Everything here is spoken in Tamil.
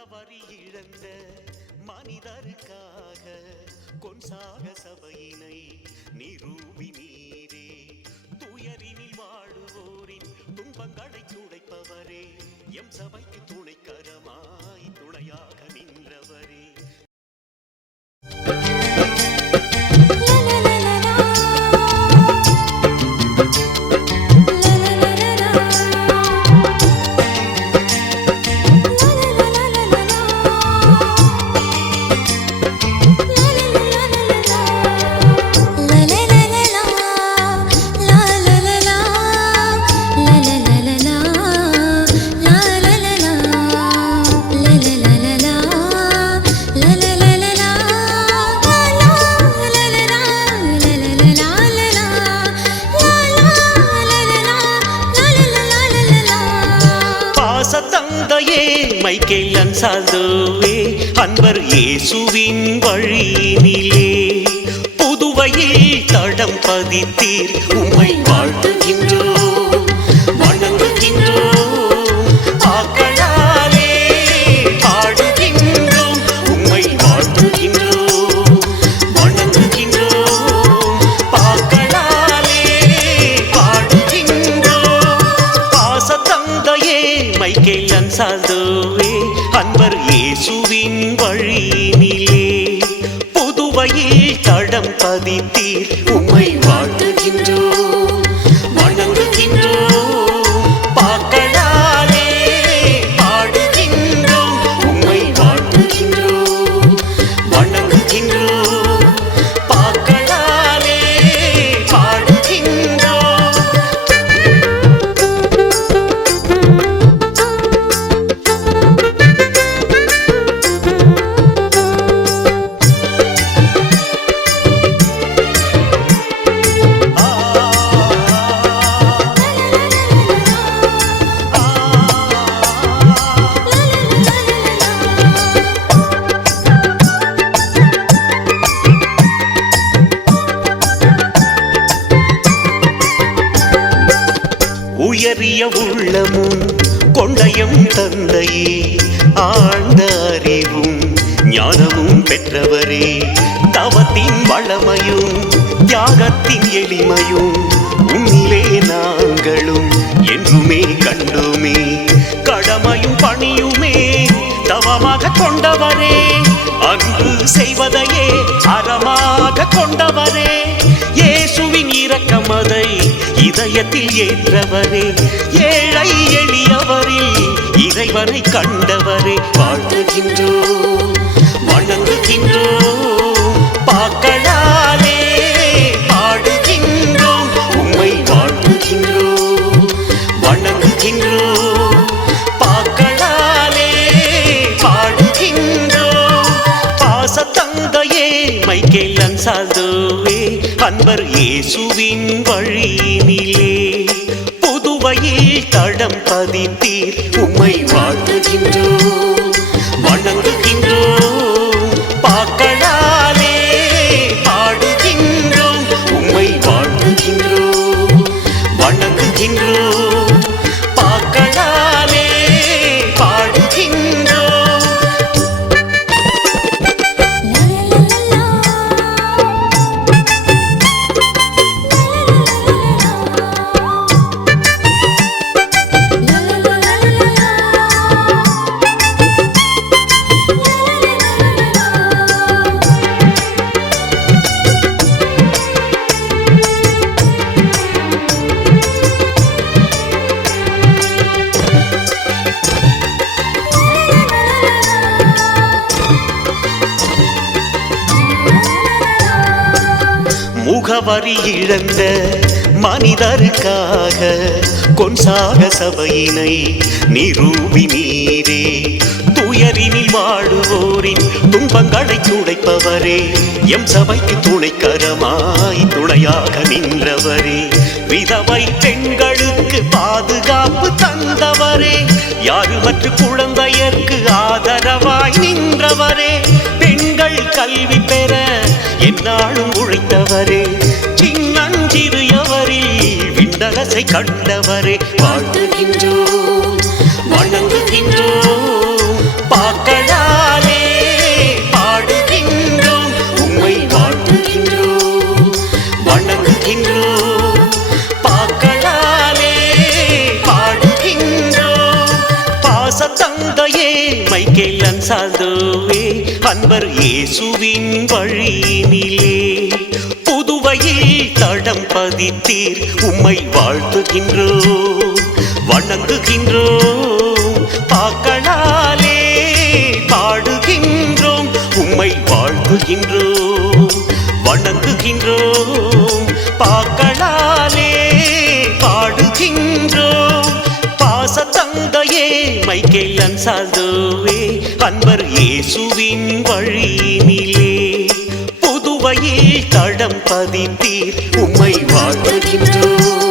முகவரி இழந்த மனிதருக்காக கொன்சாக சபையினை நிரூபி நீரே. துயரினில் வாழுவோரின் துன்பங்களை துடைப்பவரே, எம் சபைக்கு துணைக்கரமாய் துணையாக நின்றவரே. தந்தையே மைக்கேல் அன்சால்தோவே, அன்பர் இயேசுவின் வழியினிலே புதுவையில் தடம் பதித்தீர். உம்மை வாழ்த்துகின்றோம், வணங்குகின்றோம், ஆக்களாலே பாடுகின்றோம். உம்மை வாழ்த்துகின்றோம், வணங்குகின்றோம், ஆக்களாலே பாடுகின்றோம். பாச தந்தையே மைக்கேல் அன்சால்தோவே, அன்பர் இயேசுவின் வழியினிலே புதுவையில் தடம் பதித்தீர். உம்மை வாழ்த்துகின்றோம், வணங்குகின்றோம், பாக்களாலே பாடுகின்றோம். உம்மை வாழ்த்துகின்றோம், வணங்குகின்றோம், பாக்களாலே பாடுகின்றோம். உயரிய உள்ளமும் கொண்டயம் தந்தையே, ஆழ்ந்த அறிவும் ஞானமும் பெற்றவரே, தவத்தின் வளமையும் தியாகத்தின் எளிமையும் உன்னிலே நாங்களும் என்றுமே கண்டோமே. கடமையும் பணியுமே தவமாக கொண்டவரே, அன்பு செய்வதையே அறமாக கொண்டவரே, இயேசுவின் இரக்கமதை இதயத்தில் ஏற்றவரே, ஏழை எளியவரில் இறைவனை கண்டவரே. வாழ்த்துகின்றோம், வணங்குகின்றோம், பாக்களாலே பாடுகின்றோம். உம்மை வாழ்த்துகின்றோம், வணங்குகின்றோம், பாக்களாலே பாடுகின்றோம். பாச தந்தையே மைக்கேல் அன்சால்தோவே, அன்பர் இயேசுவின் வழியினிலே புதுவையில் தடம் பதித்தீர். உம்மை வாழ்த்துகின்றோம், வணங்குகின்றோம், பாக்களாலே பாடுகின்றோம். உம்மை வாழ்த்துகின்றோம், வணங்குகின்றோம், பாக்களாலே பாடுகின்றோம். முகவரி இழந்த மனிதருக்காக கொன்சாக சபையினை நிரூபி நீரே. துயரினில் வாழுவோரின் துன்பங்களை துடைப்பவரே, எம் சபைக்கு துணைக்கரமாய் துணையாக நின்றவரே. விதவை பெண்களுக்கு பாதுகாப்பு தந்தவரே, யாருமற்ற குழந்தையர்க்கு ஆதரவாய் நின்றவரே. பெண்கள் கல்வி பெற எந்நாளும் உழைத்தவரே, சின்னஞ்சிறியவரில் விண்ணரசை கண்டவரே. வாழ்த்துகின்றோம், வணங்குகின்றோம், பாக்க தந்தையே மைக்கேல் அன்சால்தோவே அன்பர் இயேசுவின் வழியினிலே புதுவையில் தடம் பதித்தீர் உம்மை வாழ்த்துகின்றோம் வணங்குகின்றோம் பாக்களாலே பாடுகின்றோம் உம்மை வாழ்த்துகின்றோம் வணங்குகின்றோம் பாக்களாலே பாடுகின்றோம் பாச தந்தையே மைக்கேல் அன்சால்தோவே அன்பர் இயேசுவின் வழியினிலே புதுவையில் தடம் பதித்தீர் உம்மை வாழ்த்துகின்றோம்